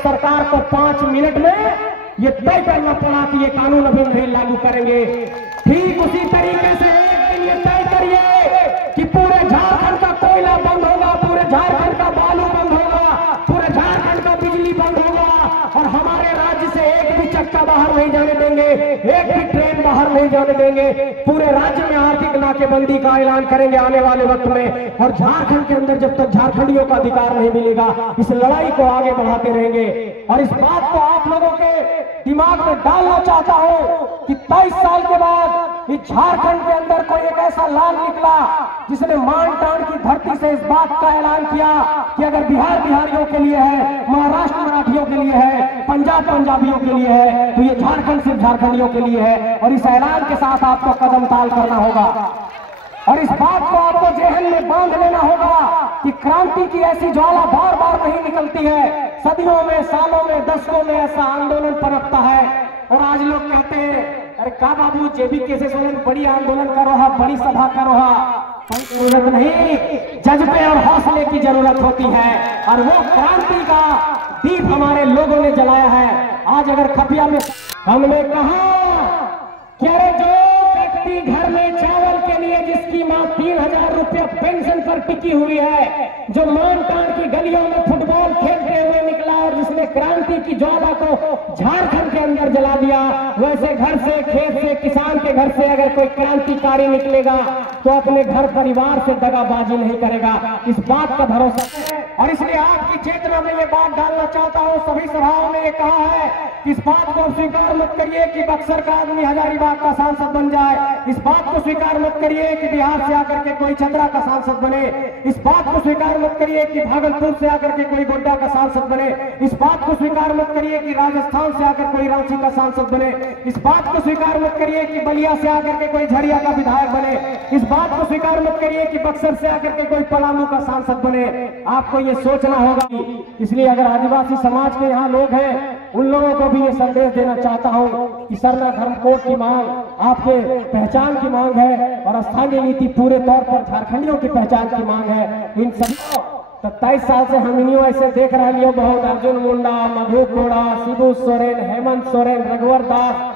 सरकार को 5 मिनट में ये तय करना पड़ा कि ये कानून अभी नहीं लागू करेंगे। ठीक उसी तरीके से एक दिन ये तय करिए कि पूरे झारखंड का कोयला बंद होगा, पूरे झारखंड का बालू बंद होगा, पूरे झारखंड का बिजली बंद होगा और हमारे राज्य से एक भी चक्का बाहर नहीं जाने देंगे, एक भी ट्रेन बाहर नहीं जाने देंगे। पूरे राज्य में आर्थिक नाकेबंदी का ऐलान करेंगे आने वाले वक्त में। और झारखंड के अंदर जब तक झारखंडियों का अधिकार नहीं मिलेगा, इस लड़ाई को आगे बढ़ाते रहेंगे। और इस बात को आप लोगों के दिमाग में डालना चाहता हूं कि 23 साल के बाद इस झारखंड के अंदर कोई एक ऐसा लाल निकला जिसने मान टाण की धरती से इस बात का ऐलान किया कि अगर बिहार बिहारियों के लिए है, महाराष्ट्र मराठियों के लिए है, पंजाब पंजाबियों के लिए है, तो ये झारखंड सिर्फ झारखंडियों के लिए है। और इस ऐलान के साथ आपको कदम ताल करना होगा और इस बात को आपको जेहन में बांध लेना होगा कि क्रांति की ऐसी ज्वाला बार बार नहीं निकलती है। सदियों में, सालों में, दशकों में ऐसा आंदोलन पनपता है। और आज लोग कहते हैं अरे का बाबू जेबी केसे सोलन बड़ी आंदोलन करो हा, बड़ी सभा करो हा। जरूरत नहीं, जज्बे और हौसले की जरूरत होती है और वो क्रांति का दीप हमारे लोगों ने जलाया है। आज अगर खपिया में हमने कहा कि अरे जो व्यक्ति घर में चावल के लिए जिसकी मां 3000 रुपये पेंशन पर टिकी हुई है, जो मान टाण की गलियों में फुटबॉल खेलते हुए निकला और जिसने क्रांति की ज्वाला को झारखंड के अंदर जला दिया, वैसे घर से, खेत से, किसान के घर से अगर कोई क्रांतिकारी निकलेगा तो अपने घर परिवार से दगाबाजी नहीं करेगा। इस बात का भरोसा है और इसलिए आपकी चेतना में ये बात डालना चाहता हूं। सभी सभाओं में ये कहा है कि इस बात को स्वीकार मत करिए कि बक्सर का आदमी हजारीबाग का सांसद बन जाए। इस बात को स्वीकार मत करिए कि बिहार से आकर के कोई चतरा का सांसद बने। इस बात को स्वीकार मत करिए कि भागलपुर से आकर के कोई गोड्डा का सांसद बने। इस बात को स्वीकार मत करिए कि राजस्थान से आकर कोई रांची का सांसद बने। इस बात को स्वीकार मत करिए कि बलिया से आकर के कोई झरिया का विधायक बने। इस बात को स्वीकार मत करिए कि बक्सर से आकर के कोई पलामू का सांसद बने। आपको ये सोचना होगा। इसलिए अगर आदिवासी समाज के यहाँ लोग हैं, उन लोगों को भी ये संदेश देना चाहता हूँ कि सरना धर्म कोड की मांग आपके पहचान की मांग है और स्थानीय नीति पूरे तौर पर झारखंडियों की पहचान की मांग है। इन सभी 27 साल से हम इन्हीं ऐसे देख रहे हैं बहुत, अर्जुन मुंडा, मधु कोड़ा, शिबू सोरेन, हेमंत सोरेन, रघुवर दास,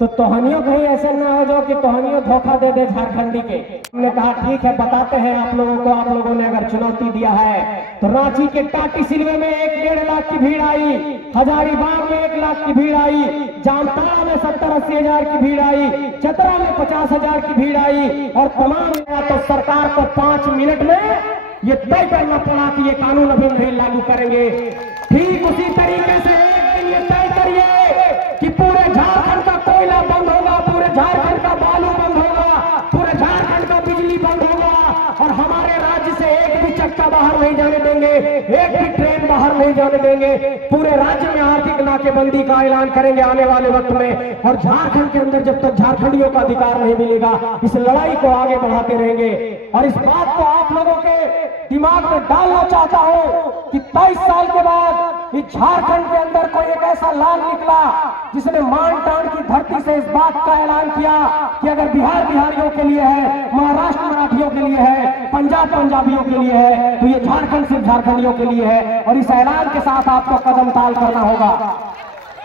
तो तोहनियों कहीं ऐसे ना हो जो कि तोहनियों धोखा दे दे झारखंडी के। हमने कहा ठीक है, बताते हैं आप लोगों को। आप लोगों ने अगर चुनौती दिया है तो रांची के टाटी सिलवे में 1-1.5 लाख की भीड़ आई, हजारीबाग में 1 लाख की भीड़ आई, जामताड़ा में 70-80 हजार की भीड़ आई, चतरा में 50 हजार की भीड़ आई और तमाम तो सरकार को 5 मिनट में ये तय करना पड़ा कि ये कानून अभी नहीं लागू करेंगे। ठीक उसी तरीके से एक दिन ये तय करिए कि पूरे झारखंड का कोयला बंद होगा, पूरे झारखंड का बालू बंद होगा, पूरे झारखंड का बिजली बंद होगा और हमारे राज्य से एक भी चक्का बाहर नहीं जाने देंगे, एक भी ट्रेन बाहर नहीं जाने देंगे। पूरे राज्य में आर्थिक नाकेबंदी का ऐलान करेंगे आने वाले वक्त में। और झारखंड के अंदर जब तक झारखंडियों का अधिकार नहीं मिलेगा, इस लड़ाई को आगे बढ़ाते रहेंगे। और इस बात को आप लोगों के दिमाग में डालना चाहता हूं कि 23 साल के बाद इस झारखंड के अंदर कोई एक ऐसा लाल निकला जिसने मान टाण की धरती से इस बात का ऐलान किया कि अगर बिहार बिहारियों के लिए है, महाराष्ट्र मराठियों के लिए है, पंजाब पंजाबियों के लिए है, तो ये झारखंड सिर्फ झारखंडियों के लिए है। और इस ऐलान के साथ आपको कदम ताल करना होगा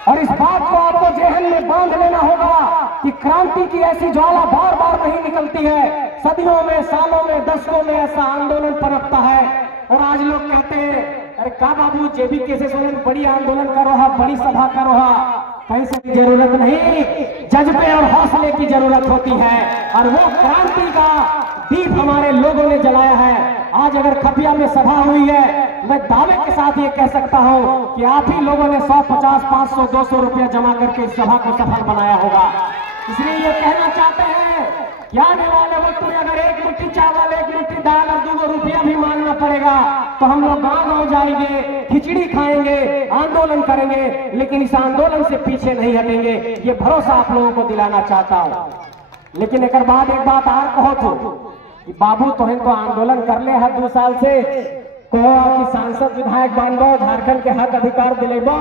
और इस बात को आपको जेहन में बांध लेना होगा कि क्रांति की ऐसी ज्वाला बार बार नहीं निकलती है। सदियों में, सालों में, दशकों में ऐसा आंदोलन पनपता है। और आज लोग कहते हैं अरे का बाबू जेबी केसे सोलन बड़ी आंदोलन करो हा, बड़ी सभा करो हा। पैसे की जरूरत नहीं, जज्बे और हौसले की जरूरत होती है और वो क्रांति का दीप हमारे लोगों ने जलाया है। आज अगर खपिया में सभा हुई है, मैं दावे के साथ ये कह सकता हूँ कि आप ही लोगों ने 100, 50, 500, 200 रुपया जमा करके इस सभा को सफल बनाया होगा। इसलिए ये कहना चाहते हैं कि आने वाले वक्त में अगर 1 मुट्ठी चावल, 1 मुट्ठी दाल और 2 रुपया भी मांगना पड़ेगा तो हम लोग गाँव जाएंगे, खिचड़ी खाएंगे, आंदोलन करेंगे, लेकिन इस आंदोलन से पीछे नहीं हटेंगे। ये भरोसा आप लोगों को दिलाना चाहता हूँ। लेकिन एक बात और कहो कि बाबू तोहन तो आंदोलन कर ले है 2 साल से, कहो कि सांसद विधायक बनबो, झारखंड के हक अधिकार दिलेबो।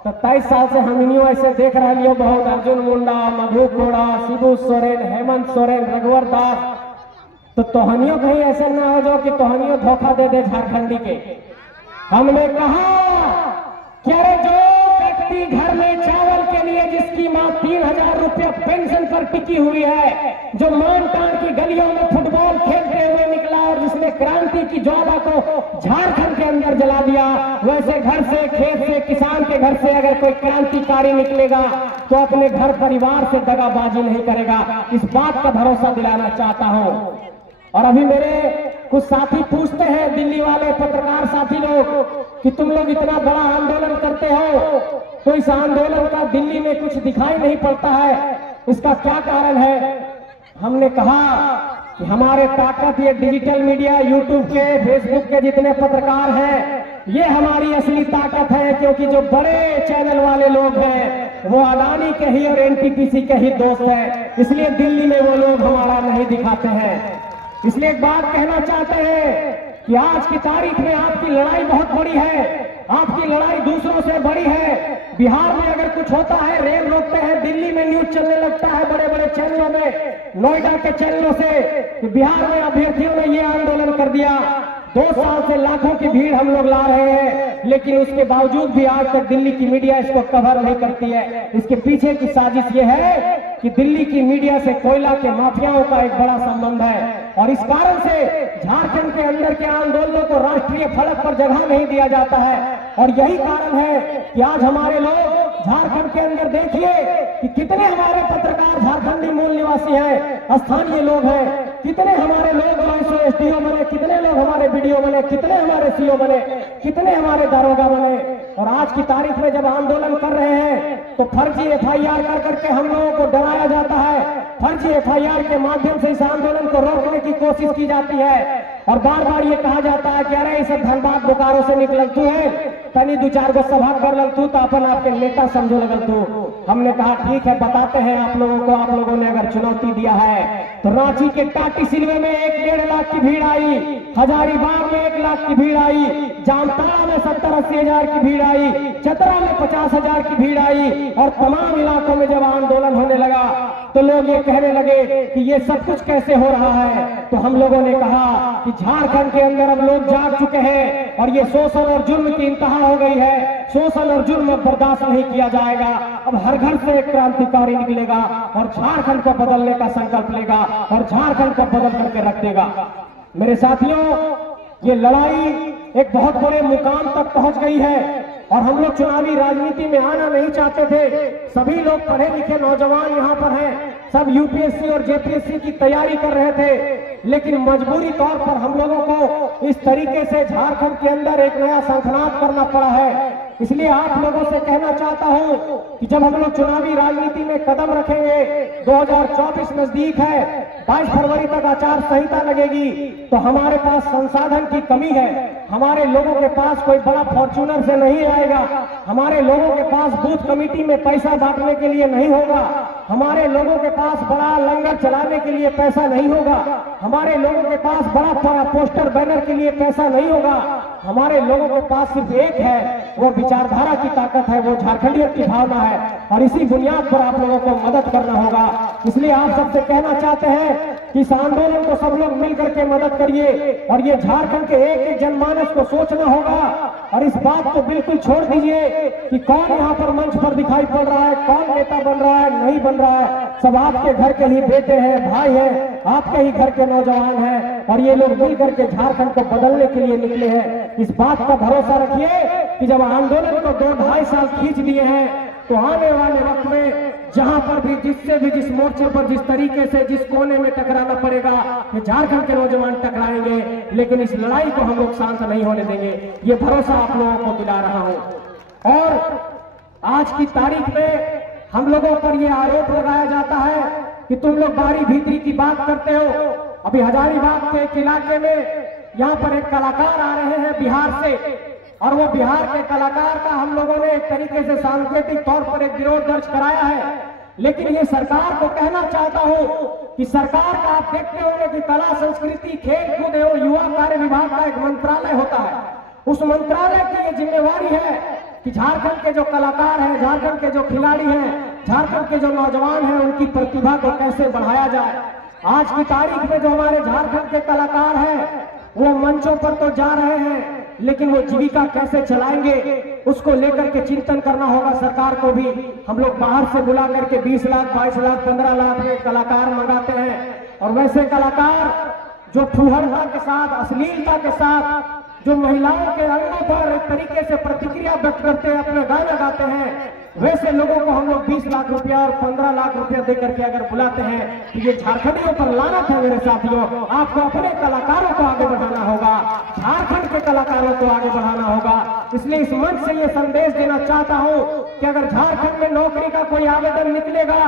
27 साल से हम इन्हीं ऐसे देख रहे हैं बहुत, अर्जुन मुंडा, मधु कोड़ा, शिबू सोरेन, हेमंत सोरेन, रघुवर दास, तो तोहनियों कहीं ऐसे ना हो जो कि तोहनियों धोखा दे दे झारखंडी के। हमने कहा रुपया पेंशन पर टिकी हुई है, जो मानटान की गलियों में फुटबॉल खेलते हुए निकला और जिसने क्रांति की ज्वाला को झारखंड के अंदर जला दिया, वैसे घर से, खेत से, किसान के घर से अगर कोई क्रांतिकारी निकलेगा तो अपने घर परिवार से दगाबाजी नहीं करेगा। इस बात का भरोसा दिलाना चाहता हूं। और अभी मेरे कुछ साथी पूछते हैं, दिल्ली वाले पत्रकार साथी लोग, कि तुम लोग इतना बड़ा आंदोलन करते हो तो इस आंदोलन का दिल्ली में कुछ दिखाई नहीं पड़ता है, इसका क्या कारण है? हमने कहा कि हमारे ताकत ये डिजिटल मीडिया, यूट्यूब के, फेसबुक के जितने पत्रकार हैं, ये हमारी असली ताकत है, क्योंकि जो बड़े चैनल वाले लोग हैं वो अडानी के ही और एनटीपीसी के ही दोस्त हैं, इसलिए दिल्ली में वो लोग हमारा नहीं दिखाते हैं। इसलिए एक बात कहना चाहते हैं कि आज की तारीख में आपकी लड़ाई बहुत बड़ी है, आपकी लड़ाई दूसरों से बड़ी है। बिहार में अगर कुछ होता है, रेल रोकते हैं, दिल्ली में न्यूज चलने लगता है बड़े बड़े चैनलों में, नोएडा के चैनलों से, कि बिहार में अभ्यर्थियों ने ये आंदोलन कर दिया। 2 साल से लाखों की भीड़ हम लोग ला रहे हैं, लेकिन उसके बावजूद भी आज तक दिल्ली की मीडिया इसको कवर नहीं करती है। इसके पीछे की साजिश ये है कि दिल्ली की मीडिया से कोयला के माफियाओं का एक बड़ा संबंध है, और इस कारण से झारखंड के अंदर के आंदोलनों को राष्ट्रीय फलक पर जगह नहीं दिया जाता है। और यही कारण है कि आज हमारे लोग झारखंड के अंदर, देखिए कि कितने हमारे पत्रकार झारखंडी मूल निवासी हैं, स्थानीय लोग हैं, कितने हमारे लोग एसडीओ बने, कितने लोग हमारे बीडीओ बने, कितने हमारे सीओ बने, कितने हमारे दारोगा बने। और आज की तारीख में जब आंदोलन कर रहे हैं तो फर्जी एफआईआर कर करके हम लोगों को डराया जाता है, फर्जी एफआईआर के माध्यम से इस आंदोलन को रोकने की कोशिश की जाती है, और बार बार ये कहा जाता है कि अरे इसे धनबाद बोकारो से निकल तू है, तनी 2-4 गो सभा कर लग तू तो अपन आपके नेता समझो लगल तू। हमने कहा ठीक है, बताते हैं आप लोगों को, आप लोगों ने अगर चुनौती दिया है तो रांची के टाटी सिलवे में 1-1.5 लाख की भीड़ आई, हजारीबाग में 1 लाख की भीड़ आई, जामताड़ा में 70-80 हजार की भीड़ आई, चतरा में 50 हजार की भीड़ आई, और तमाम इलाकों में जब आंदोलन होने लगा तो लोग ये कहने लगे कि ये सब कुछ कैसे हो रहा है। तो हम लोगों ने कहा कि झारखंड के अंदर अब लोग जाग चुके हैं और ये शोषण और जुर्म की इंतहा हो गई है, शोषण और जुर्म बर्दाश्त नहीं किया जाएगा। अब हर घर से एक क्रांतिकारी निकलेगा और झारखंड को बदलने का संकल्प लेगा और झारखंड को बदल करके रख देगा। मेरे साथियों, ये लड़ाई एक बहुत बड़े मुकाम तक पहुंच गई है और हम लोग चुनावी राजनीति में आना नहीं चाहते थे। सभी लोग पढ़े लिखे नौजवान यहाँ पर हैं, सब यूपीएससी और जेपीएससी की तैयारी कर रहे थे, लेकिन मजबूरी तौर पर हम लोगों को इस तरीके से झारखंड के अंदर एक नया शंखनाद करना पड़ा है। इसलिए आप लोगों से कहना चाहता हूं कि जब हम लोग चुनावी राजनीति में कदम रखेंगे, 2024 नजदीक है, 22 फरवरी तक आचार संहिता लगेगी, तो हमारे पास संसाधन की कमी है। हमारे लोगों के पास कोई बड़ा फॉर्च्यूनर से नहीं आएगा, हमारे लोगों के पास बूथ कमेटी में पैसा बांटने के लिए नहीं होगा, हमारे लोगों के पास बड़ा लंगर चलाने के लिए पैसा नहीं होगा, हमारे लोगों के पास बड़ा पोस्टर बैनर के लिए पैसा नहीं होगा। हमारे लोगों के पास सिर्फ एक है, वो विचारधारा की ताकत है, वो झारखंडियत की भावना है, और इसी बुनियाद पर आप लोगों को मदद करना होगा। इसलिए आप सबसे कहना चाहते हैं कि इस आंदोलन को सब लोग मिलकर के मदद करिए, और ये झारखंड के एक एक जनमानस को सोचना होगा, और इस बात को बिल्कुल छोड़ दीजिए कि कौन यहाँ पर मंच पर दिखाई पड़ रहा है, कौन नेता बन रहा है, नहीं बन रहा है। सब आपके घर के ही बेटे हैं, भाई हैं, आपके ही घर के नौजवान हैं, और ये लोग मिलकर के झारखंड को बदलने के लिए निकले हैं। इस बात का भरोसा रखिए कि जब आंदोलन को 2-2.5 साल खींच दिए हैं, तो आने वाले वक्त में जहां पर भी, जिससे भी, जिस मोर्चे पर, जिस तरीके से, जिस कोने में टकराना पड़ेगा, झारखंड के नौजवान टकराएंगे, लेकिन इस लड़ाई को हम लोग शांत नहीं होने देंगे। ये भरोसा आप लोगों को दिला रहा हूं। और आज की तारीख में हम लोगों पर यह आरोप लगाया जाता है कि तुम लोग बारी भीतरी की बात करते हो। अभी हजारीबाग के एक इलाके में यहाँ पर एक कलाकार आ रहे हैं बिहार से, और वो बिहार के कलाकार का हम लोगों ने एक तरीके से सांकेतिक तौर पर एक विरोध दर्ज कराया है। लेकिन ये सरकार को कहना चाहता हूं कि सरकार का, आप देखते होंगे कि कला, संस्कृति, खेल कूद एवं युवा कार्य विभाग का एक मंत्रालय होता है। उस मंत्रालय की ये जिम्मेवारी है कि झारखंड के जो कलाकार हैं, झारखंड के जो खिलाड़ी हैं, झारखंड के जो नौजवान हैं, उनकी प्रतिभा को कैसे बढ़ाया जाए। आज की तारीख में जो हमारे झारखंड के कलाकार हैं वो मंचों पर तो जा रहे हैं, लेकिन वो जीविका कैसे चलाएंगे उसको लेकर के चिंतन करना होगा सरकार को भी। हम लोग बाहर से बुला करके 20 लाख 22 लाख 15 लाख के कलाकार मंगाते हैं, और वैसे कलाकार जो ठुहरता के साथ, अश्लीलता के साथ, जो महिलाओं के अंगों पर एक तरीके से प्रतिक्रिया व्यक्त करते हैं, अपने गाना गाते हैं, वैसे लोगों को हम लोग 20 लाख रुपया और 15 लाख रुपया देकर के अगर बुलाते हैं तो ये झारखंडियों पर लानत है। मेरे साथियों, आपको अपने कलाकारों को आगे बढ़ाना होगा, झारखंड के कलाकारों को आगे बढ़ाना होगा। इसलिए इस मंच से ये संदेश देना चाहता हूं कि अगर झारखंड में नौकरी का कोई आवेदन निकलेगा,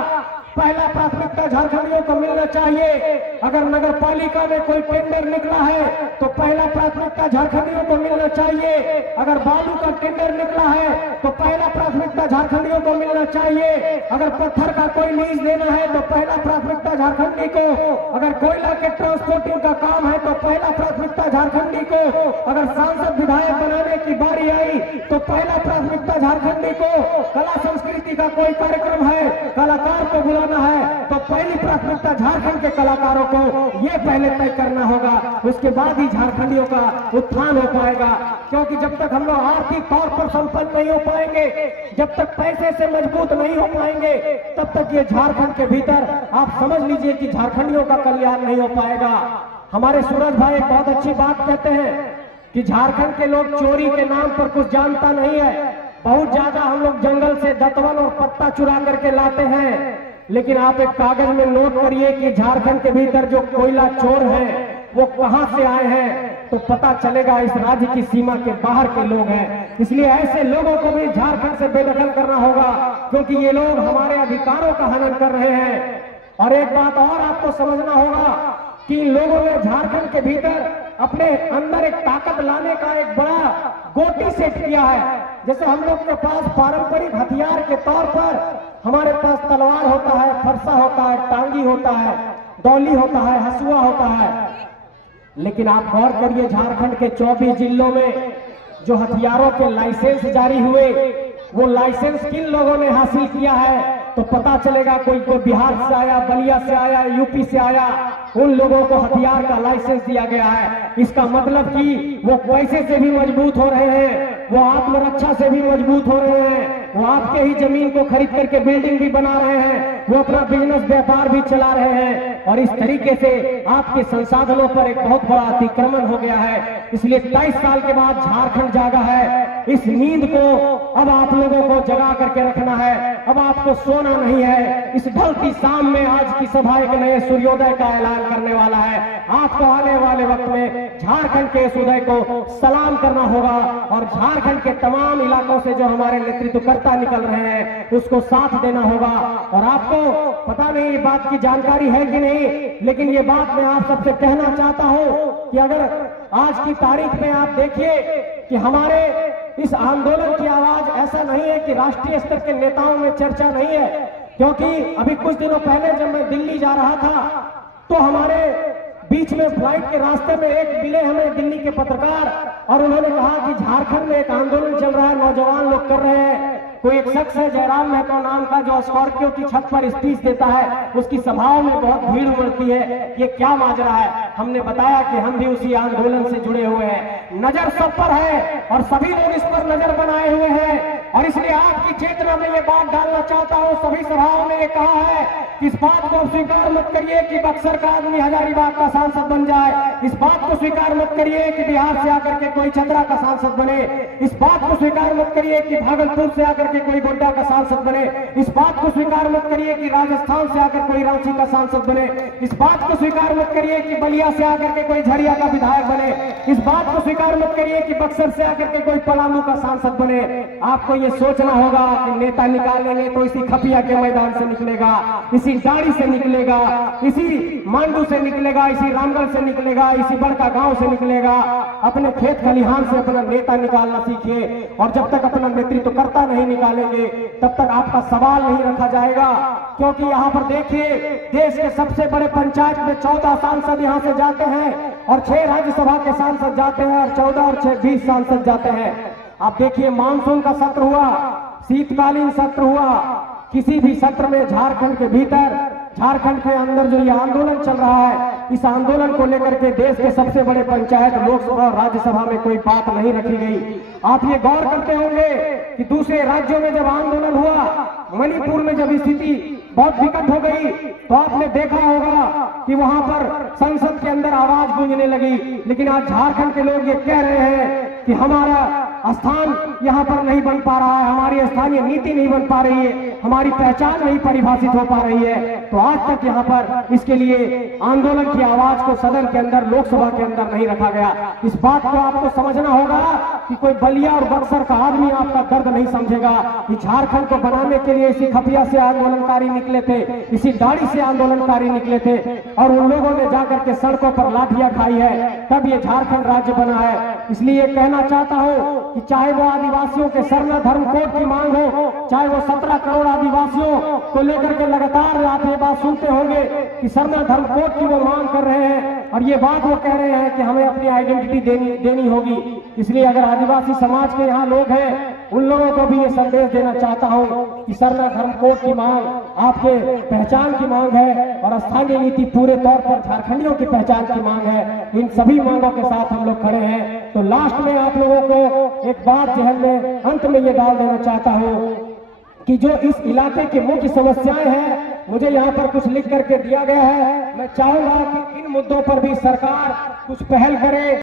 पहला प्राथमिकता झारखंडियों को मिलना चाहिए। अगर नगर पालिका में कोई टेंडर निकला है तो पहला प्राथमिकता झारखंडियों को मिलना चाहिए। अगर बालू का टेंडर निकला है तो पहला प्राथमिकता झारखंडियों को मिलना चाहिए। अगर पत्थर का कोई लीज देना है तो पहला प्राथमिकता झारखंडी को। अगर कोयला के ट्रांसपोर्टिंग का काम है तो पहला प्राथमिकता झारखंडी को। अगर सांसद विधायक बनाने की बारी आई तो पहला प्राथमिकता झारखंडी को। कला संस्कृति का कोई कार्यक्रम है, कलाकार को बुलाना है तो पहली प्राथमिकता झारखंड के कलाकारों को ये पहले तय करना होगा, उसके बाद ही झारखंडियों का उत्थान हो पाएगा। क्योंकि जब तक हम लोग आर्थिक तौर पर संपन्न नहीं हो पाएंगे, जब तक पैसे से मजबूत नहीं हो पाएंगे, तब तक ये झारखंड के भीतर आप समझ लीजिए कि झारखंडियों का कल्याण नहीं हो पाएगा। हमारे सूरज भाई एक बहुत अच्छी बात कहते हैं कि झारखंड के लोग चोरी के नाम पर कुछ जानता नहीं है। बहुत ज्यादा हम लोग जंगल से दतवन और पत्ता चुरा करके लाते हैं, लेकिन आप एक कागज में नोट करिए कि झारखंड के भीतर जो कोयला चोर हैं वो कहां से आए हैं, तो पता चलेगा इस राज्य की सीमा के बाहर के लोग हैं। इसलिए ऐसे लोगों को भी झारखंड से बेदखल करना होगा, क्योंकि ये लोग हमारे अधिकारों का हनन कर रहे हैं। और एक बात और आपको समझना होगा कि इन लोगों ने झारखंड के भीतर अपने अंदर एक ताकत लाने का एक बड़ा गोटी सेट किया है। जैसे हम लोग के पास पारंपरिक हथियार के तौर पर हमारे पास तलवार होता है, फरसा होता है, टांगी होता है, डोली होता है, हसुआ होता है, लेकिन आप गौर करिए झारखंड के 24 जिलों में जो हथियारों के लाइसेंस जारी हुए, वो लाइसेंस किन लोगों ने हासिल किया है, तो पता चलेगा कोई बिहार से आया, बलिया से आया, यूपी से आया, उन लोगों को हथियार का लाइसेंस दिया गया है। इसका मतलब कि वो पैसे से भी मजबूत हो रहे हैं, वो आत्मरक्षा से भी मजबूत हो रहे हैं, वो आपके ही जमीन को खरीद करके बिल्डिंग भी बना रहे हैं, वो अपना बिजनेस व्यापार भी चला रहे हैं, और इस तरीके से आपके संसाधनों पर एक बहुत बड़ा अतिक्रमण हो गया है। इसलिए 23 साल के बाद झारखंड जागा है। इस नींद को अब आप लोगों को जगा करके रखना है, अब आपको सोना नहीं है। इस ढलती शाम में आज की सभा एक नए सूर्योदय का ऐलान करने वाला है। आपको आने वाले वक्त में झारखंड के इस उदय को सलाम करना होगा, और झारखंड के तमाम इलाकों से जो हमारे नेतृत्वकर्ता निकल रहे हैं उसको साथ देना होगा। और आपको पता नहीं ये बात की जानकारी है कि नहीं, लेकिन ये बात मैं आप सबसे कहना चाहता हूं कि अगर आज की तारीख में आप देखिए कि हमारे इस आंदोलन की आवाज ऐसा नहीं है कि राष्ट्रीय स्तर के नेताओं में चर्चा नहीं है, क्योंकि अभी कुछ दिनों पहले जब मैं दिल्ली जा रहा था तो हमारे बीच में फ्लाइट के रास्ते में एक मिले हमें दिल्ली के पत्रकार, और उन्होंने कहा कि झारखंड में एक आंदोलन चल रहा है, नौजवान लोग कर रहे हैं। कोई एक शख्स है जयराम महतो नाम का, जो स्कॉर्पियो की छत पर स्पीच देता है, उसकी सभाओं में बहुत भीड़ उमड़ती है, ये क्या माजरा है। हमने बताया कि हम भी उसी आंदोलन से जुड़े हुए हैं, नजर सब पर है और सभी लोग इस पर नजर बनाए हुए हैं। और इसलिए आपकी चेतना में ये बात डालना चाहता हूं, सभी सभाओं में ये कहा है कि इस बात को स्वीकार मत करिए कि बक्सर का आदमी हजारीबाग का सांसद बन जाए, इस बात को स्वीकार मत करिए कि बिहार से आकर के कोई चतरा का सांसद बने, इस बात को स्वीकार मत करिए कि भागलपुर से आकर के कोई गोड्डा का सांसद बने, इस बात को स्वीकार मत करिए कि राजस्थान से आकर कोई रांची का सांसद बने, इस बात को स्वीकार मत करिए कि बलिया से आकर के कोई झरिया का विधायक बने, इस बात को स्वीकार मत करिए कि बक्सर से आकर के कोई पलामू का सांसद बने। आपको ये सोचना होगा कि नेता निकालेंगे तो इसी खपिया के मैदान से निकलेगा, इसी दाड़ी से निकलेगा, इसी मांडू से निकलेगा, इसी रामगढ़ से निकलेगा, इसी बड़का गांव से निकलेगा। अपने खेत खलिहान से अपना नेता निकालना सीखिए, और जब तक अपना नेतृत्वकर्ता नहीं निकालेंगे तब तक आपका सवाल नहीं रखा जाएगा। क्योंकि यहाँ पर देखिए, देश के सबसे बड़े पंचायत में 14 सांसद यहाँ से जाते हैं, और 6 राज्यसभा के सांसद जाते हैं, और 14 और 6 20 सांसद जाते हैं। आप देखिए, मानसून का सत्र हुआ, शीतकालीन सत्र हुआ, किसी भी सत्र में झारखंड के भीतर, झारखंड के अंदर जो ये आंदोलन चल रहा है, इस आंदोलन को लेकर के देश के सबसे बड़े पंचायत, लोकसभा और राज्यसभा में कोई बात नहीं रखी गई। आप ये गौर करते होंगे कि दूसरे राज्यों में जब आंदोलन हुआ, मणिपुर में जब स्थिति बहुत विकट हो गई, तो आपने देखा होगा कि वहां पर संसद के अंदर आवाज गूंजने लगी। लेकिन आज झारखंड के लोग ये कह रहे हैं कि हमारा स्थान यहाँ पर नहीं बन पा रहा है, हमारी स्थानीय नीति नहीं बन पा रही है, हमारी पहचान नहीं परिभाषित हो पा रही है। तो आज तक यहाँ पर इसके लिए आंदोलन की आवाज को सदन के अंदर, लोकसभा के अंदर नहीं रखा गया। इस बात को आपको समझना होगा कि कोई बलिया और बक्सर का आदमी आपका दर्द नहीं समझेगा। कि झारखंड को बनाने के लिए इसी खपिया से आंदोलनकारी निकले थे, इसी दाढ़ी से आंदोलनकारी निकले थे, और उन लोगों ने जाकर के सड़कों पर लाठियां खाई है, तब ये झारखंड राज्य बना है। इसलिए कहना चाहता हूं कि चाहे वो आदिवासियों के सरना धर्म कोड की मांग हो, चाहे वो 17 करोड़ आदिवासियों को लेकर के लगातार आप ये बात सुनते होंगे कि सरना धर्म कोड की वो मांग कर रहे हैं, और ये बात वो कह रहे हैं कि हमें अपनी आइडेंटिटी देनी होगी। इसलिए अगर आदिवासी समाज के यहाँ लोग हैं, उन लोगों को भी ये संदेश देना चाहता हूं कि सरना धर्म कोड की मांग आपके पहचान की मांग है, और स्थानीय नीति पूरे तौर पर झारखंडियों की पहचान की मांग है। इन सभी मांगों के साथ हम लोग खड़े हैं। तो लास्ट में आप लोगों को एक बात जहन में, अंत में ये डाल देना चाहता हूं कि जो इस इलाके की मुख्य समस्याएं हैं, मुझे यहाँ पर कुछ लिख करके दिया गया है। मैं चाहूंगा कि इन मुद्दों पर भी सरकार कुछ पहल करे।